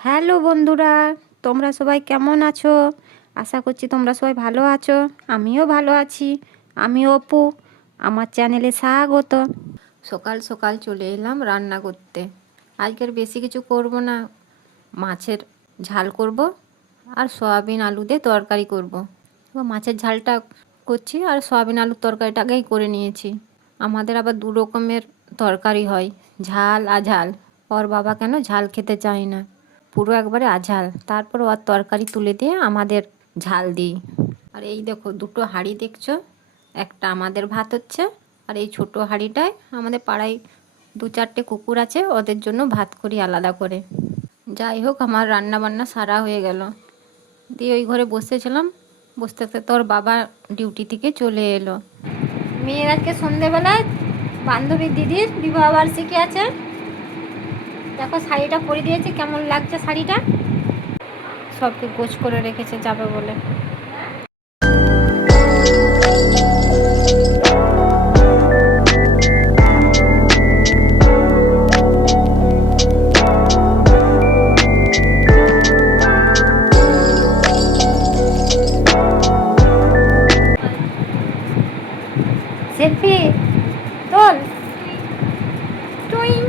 Hello বন্ধুরা, তোমরা সবাই কেমন আছো? আশা করছি তোমরা সবাই ভালো আছো। আমিও ভালো আছি। আমি অপু, আমার চ্যানেলে স্বাগত। সকাল সকাল চলে এলাম রান্না করতে। আজকের বেশি কিছু করব না, মাছের ঝাল করব আর সয়াবিন আলু দিয়ে তরকারি করব। তো মাছের ঝালটা করছি আর সয়াবিন আলুর তরকারিটা আগেই করে নিয়েছি। আমাদের আবার দু রকমের তরকারি হয়, ঝাল আঝাল। ওর বাবা কেন ঝাল খেতে চায় না, পুরো একবারে আঝাল। তারপর ওর তরকারি তুলে দিয়ে আমাদের ঝাল দিই। আর এই দেখো দুটো হাঁড়ি দেখছো, একটা আমাদের ভাত হচ্ছে আর এই ছোট হাঁড়িটায় আমাদের পাড়ায় দু চারটে কুকুর আছে, ওদের জন্য ভাত করি আলাদা করে। যাই হোক, আমার রান্না বান্না সারা হয়ে গেল। দিয়ে ওই ঘরে বসেছিলাম, বসতে বসতে তোর বাবা ডিউটি থেকে চলে এলো। মেয়ের আজকে সন্ধেবেলায় বান্ধবীর দিদির বিবাহবার্ষিকী আছে। দেখো শাড়িটা পরে দিয়েছি, কেমন লাগছে শাড়িটা। সবকে গোছ করে রেখেছে যাবে বলে। সেলফি তোল, টুইং।